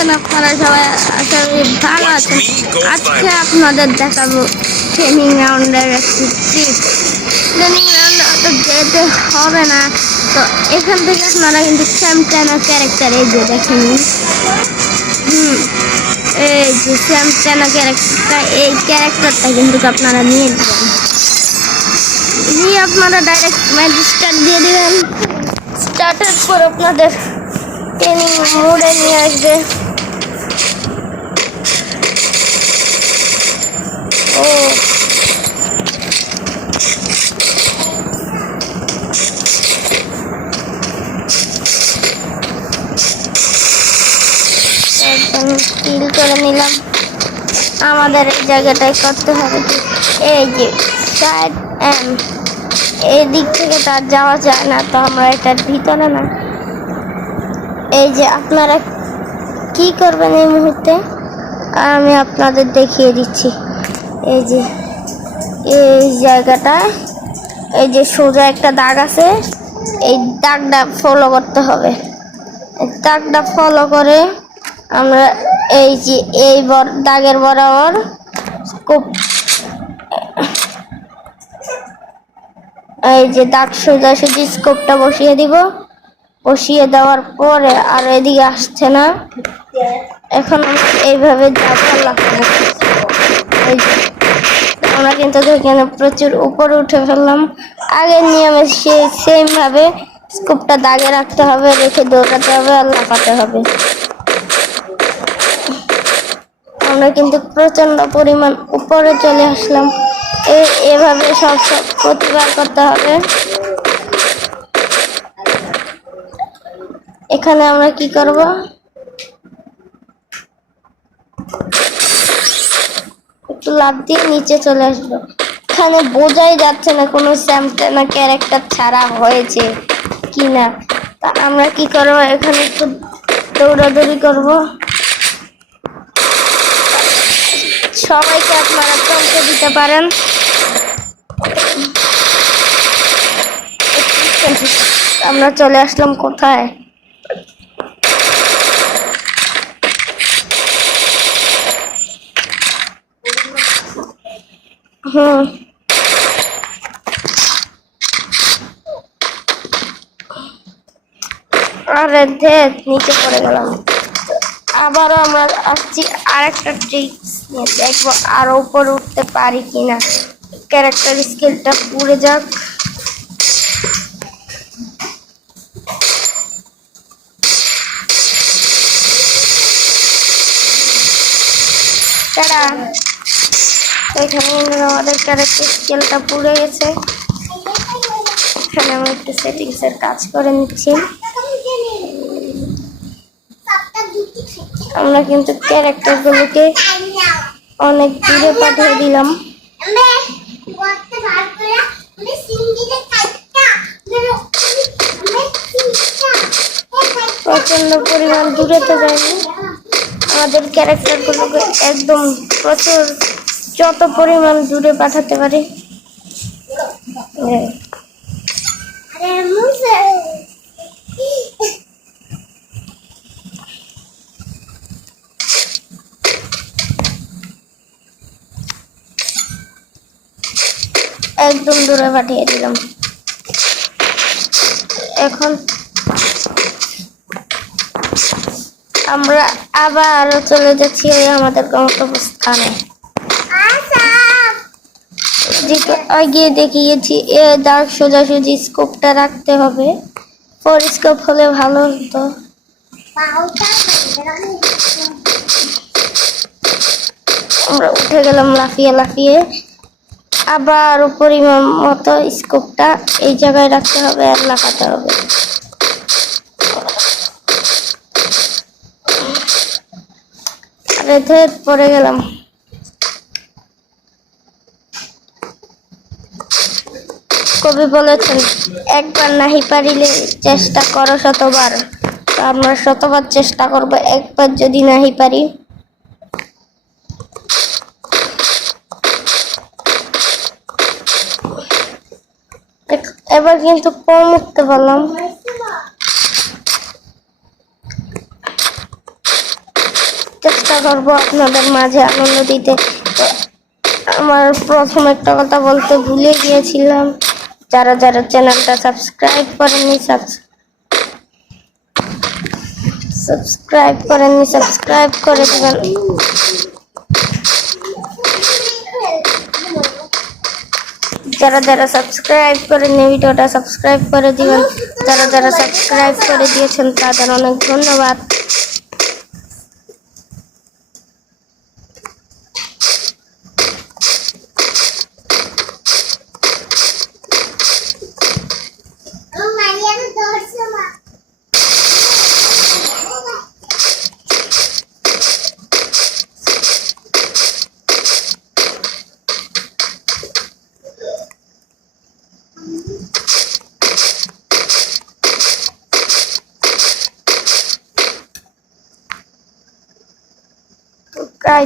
আছেন আপনারা সবাই? আশা করি ভালো আছেন। আজকে আপনাদের দেখাবো ট্রেনিং রাউন্ডের একটি ট্রিপ। ট্রেনিং রাউন্ডে অত যেতে হবে না, তো এখান থেকে আপনারা কিন্তু স্যামটানা ক্যারেক্টার এই যে দেখেন, এই যে স্যামটানা ক্যারেক্টারটা, এই ক্যারেক্টারটা কিন্তু আপনারা নিয়ে নেবেন, নিয়ে আপনারা ডাইরেক্ট ম্যাজিস্টার দিয়ে দেবেন। স্টার্টের পর আপনাদের ট্রেনিং মোডে নিয়ে আসবে। ও একদম কিল করে নিলাম। আমাদের এই জায়গাটায় করতে হবে কি, এই যে সাইড এই দিক থেকে তার যাওয়া যায় না, তো আমরা এটার ভিতরে না। এই যে আপনারা কি করবেন এই মুহূর্তে আমি আপনাদের দেখিয়ে দিচ্ছি। এই যে এই জায়গাটা, এই যে সোজা একটা দাগ আছে, এই দাগটা ফলো করতে হবে। দাগটা ফলো করে আমরা এই যে এই দাগের বরাবর স্কোপ, এই যে দাগ সোজাসুজি স্কোপটা বসিয়ে দিব। বসিয়ে দেওয়ার পরে আর এদিকে আসছে না, এখন এইভাবে আমরা কিন্তু এখানে প্রচুর উপরে উঠে ফেললাম। আগের নিয়মে সেই সেম ভাবে স্কোপটা দাগে রাখতে হবে, রেখে দৌড়াতে হবে আর লাফাতে হবে। আমরা কিন্তু প্রচন্ড পরিমাণ উপরে চলে আসলাম। এভাবে সব প্রতিবার করতে হবে। এখানে আমরা কি করব, একটু লাফ দিয়ে নিচে চলে আসবো। এখানে বোঝাই যাচ্ছে না কোনো স্যামটানা ক্যারেক্টার ছাড়া হয়েছে কিনা। তা আমরা কি করব, এখানে একটু দৌড়াদৌড়ি করব। সবাইকে আপনারা চমকে দিতে পারেন। আমরা চলে আসলাম কোথায়, আরে ধেত নিচে পড়ে গেলাম। আবারও আমরা আসছি আরেকটা ট্রিক্স নিয়ে, দেখবো আরো উপরে উঠতে পারি কিনা। ক্যারেক্টার স্কিলটা পুড়ে যাক। এখানে আমাদের ক্যারেক্টার স্কিলটা পুড়ে গেছে। এখানে আমরা একটু সেটিংস এর কাজ করে নিচ্ছি। আমরা কিন্তু ক্যারেক্টার গুলোকে অনেক দূরে পাঠিয়ে দিলাম। প্রচন্ড পরিমাণ দূরে তো যায়নি, আমাদের ক্যারেক্টার গুলোকে একদম প্রচুর যত পরিমাণ দূরে পাঠাতে পারি। একদম দূরে পাঠিয়ে দিলাম। এখন আমরা আবার চলে যাচ্ছি আমাদের গন্তব্যস্থানে। আগে দেখিয়েছি এ দাগ সোজাসুজি স্কোপটা রাখতে হবে, পরিস্কোপ হলে ভালো হতো। আমরা উঠে গেলাম লাফিয়ে লাফিয়ে। আবার পরিমাণ মতো স্কোপটা এই জায়গায় রাখতে হবে আর লাফাতে হবে। রেধে পড়ে গেলাম। কবি বলেছেন, একবার নাহি পারিলে চেষ্টা করো শতবার। আমরা শতবার চেষ্টা করব, একবার যদি নাহি পারি। এবার কিন্তু কম উঠতে পারলাম। চেষ্টা করব আপনাদের মাঝে আনন্দ দিতে। তো আমার প্রথম একটা কথা বলতে ভুলে গিয়েছিলাম, যারা যারা চ্যানেলটা সাবস্ক্রাইব করেননি সাবস্ক্রাইব করে দিবেন। যারা যারা সাবস্ক্রাইব করেননি ভিডিওটা সাবস্ক্রাইব করে দিবেন। যারা যারা সাবস্ক্রাইব করে দিয়েছেন তাদের অনেক ধন্যবাদ।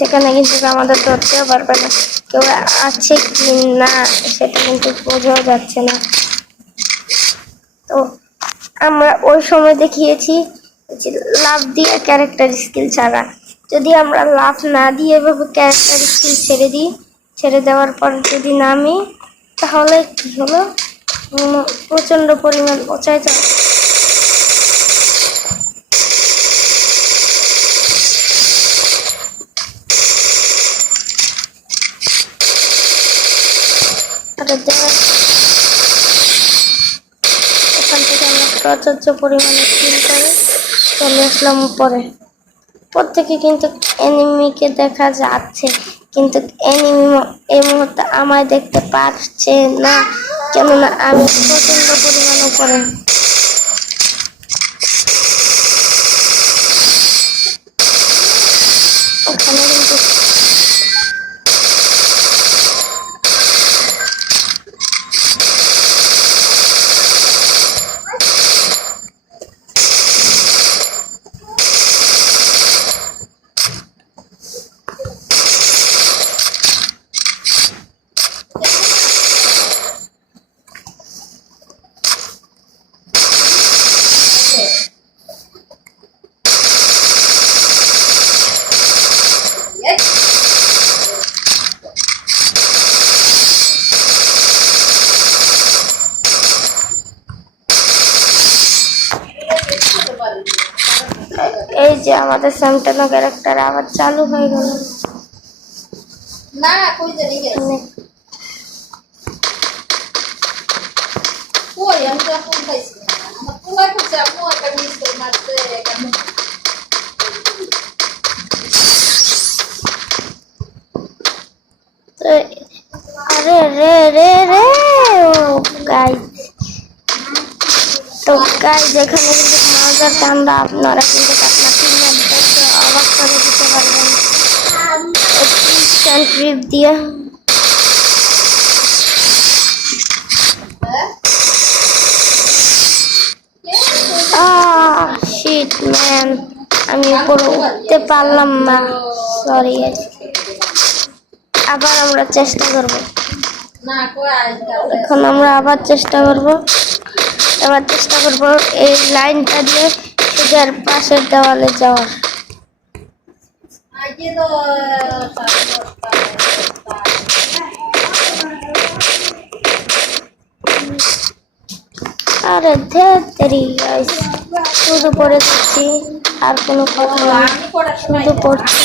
সেখানে কিন্তু আমাদের ধরতেও পারবে না, কেউ আছে কি না সেটা কিন্তু বোঝাও যাচ্ছে না। তো আমরা ওই সময় দেখিয়েছি লাভ দিয়ে ক্যারেক্টার স্কিল ছাড়া। যদি আমরা লাভ না দিয়ে এভাবে ক্যারেক্টার স্কিল ছেড়ে দেওয়ার পর যদি নামি, তাহলে কি হলো, প্রচন্ড পরিমাণ পচায় যায়। এখান থেকে আমরা প্রচুর পরিমাণে কিল করে চলে আসলাম উপরে। উপর থেকে কিন্তু এনিমিকে দেখা যাচ্ছে, কিন্তু এনিমি এই মুহূর্তে আমায় দেখতে পাচ্ছে না, কেননা আমি প্রচন্ড পরিমাণ উপরে। ওখানে কিন্তু এই যে আমাদের স্যামটানো ক্যারেক্টার আবার চালু হয়ে গেল। না কই জানি গেছে কই, আমি তো ফোন পাইছি না। আমার কোলাই করছে, আপু একটা মিস করে মারতে কেমন। আরে রে রে রে গাইস, তো গাইস এখানে কিন্তু মজার কাণ্ড আপনারা কিন্তু আপনার টিমমেটদেরকে অবাক করে দিতে পারবেন ইনস্ট্যান্ট ট্রিপ দিয়ে। শিট ম্যান, আমি উপরে উঠতে পারলাম না, সরি। আবার আমরা চেষ্টা করব, এখন আমরা আবার চেষ্টা করব এই লাইনটা দিয়ে সুদের পাশের দেওয়ালে যাওয়ার। আরে ধেরি গাইস, শুধু পড়ে যাচ্ছি, আর কোনো কথা নেই, শুধু পড়ছি।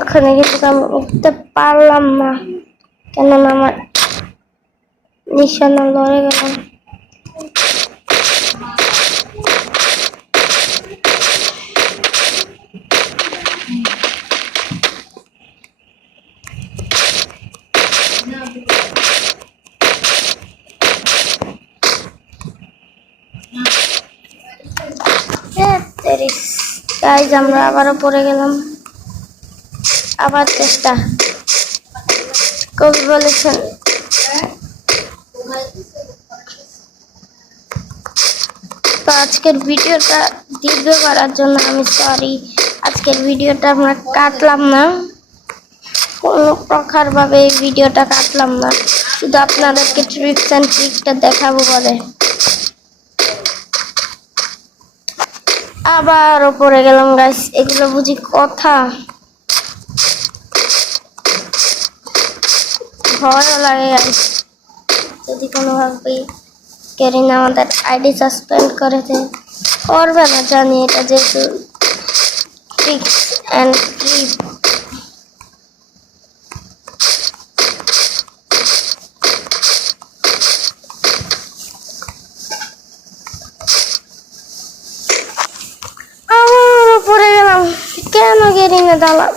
ওখানে কিন্তু আমি উঠতে পারলাম না, কেননা আমার নিশানা লড়ে গেলাম। গাইস আমরা আবারও পড়ে গেলাম, আবার চেষ্টা। কবি বলেছেন তো আজকের ভিডিওটা দীর্ঘ করার জন্য আমি সরি, আজকের ভিডিওটা আমরা কাটলাম না। কোনো প্রকার ভাবে এই ভিডিওটা কাটলাম না, শুধু আপনাদেরকে ট্রিপস এন্ড ট্রিকটা দেখাবো বলে। আবার উপরে গেলাম গাইস, এগুলো বুঝি কথা? ভয়ও লাগে গাইস, যদি কোনোভাবে কেরিনা আমাদের আইডি সাসপেন্ড করে দেয়। করবে না জানি, এটা যেহেতু ট্রিক্স এন্ড ট্রিপ। আমার উপরে গেলাম, কেন কেরিনা দালাল?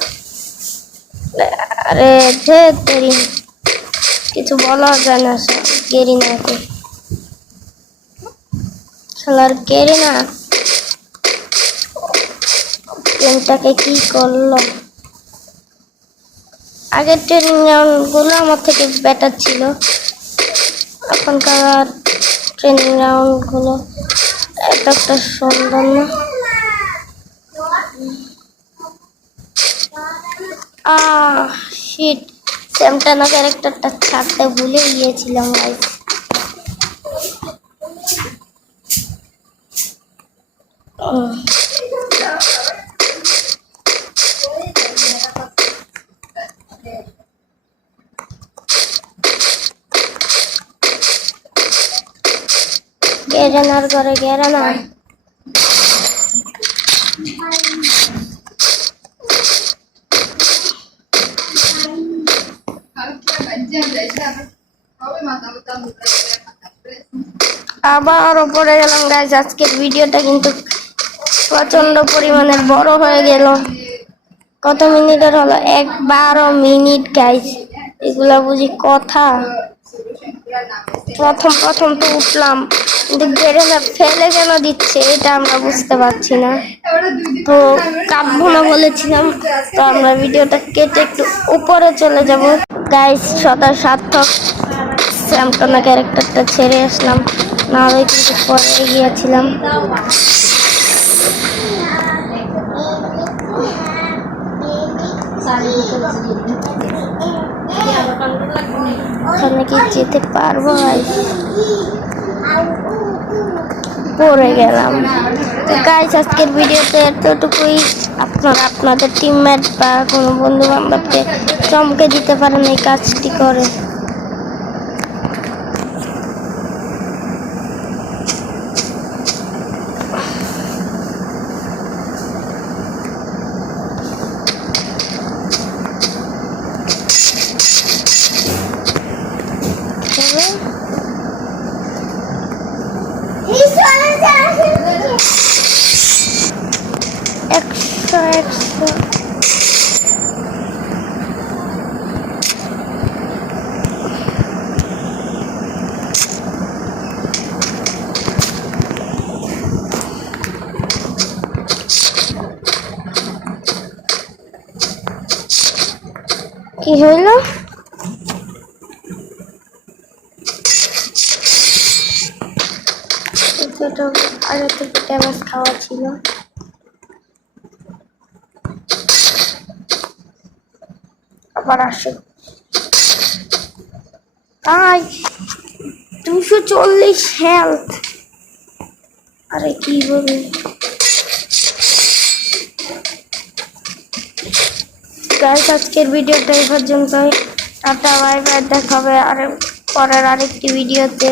আরে যে তেরি, কিছু বলা যায় না কেরিনাকে। শালার কেরিনা গেমটাকে কি করলো? আগের ট্রেনিং রাউন্ড গুলো আমার থেকে বেটার ছিল, এখনকার ট্রেনিং রাউন্ড গুলো একটা সুন্দর না। শিট, স্যামটানা ক্যারেক্টারটা ছাড়তে ভুলে গিয়েছিলাম গাইস। গেরানার ঘরে গেরানা, আবার ওপরে গেলাম গাইস। আজকের ভিডিওটা কিন্তু প্রচন্ড পরিমাণে বড় হয়ে গেল। কত মিনিটের হলো? 12 মিনিট গাইস, এগুলা বুঝি কথা? প্রথম তো উঠলাম, কিন্তু গেরেনা ফেলে কেন দিচ্ছে এটা আমরা বুঝতে পারছি না। তো কাটবো না বলেছিলাম, তো আমরা ভিডিওটা কেটে একটু উপরে চলে যাব গাইস। সদা সার্থক স্যামটনা ক্যারেক্টারটা ছেড়ে আসলাম, নাহলে কিন্তু পরে গিয়েছিলাম। ওখানে কি যেতে পারবো? পড়ে গেলাম। তো গাইস, আজকের ভিডিওতে এতটুকুই। আপনারা আপনাদের টিমমেট বা কোনো বন্ধু বান্ধবকে চমকে দিতে পারেন এই কাজটি করে। কি হইল? আগে থেকে ড্যামেজ খাওয়া ছিল। আবার আসে 240 হেলথ। আরে কি বলি গাইস, আজকের ভিডিওটা এই পর্যন্তই। টাটা বাই বাই, দেখা হবে আর পরের আরেকটি ভিডিওতে।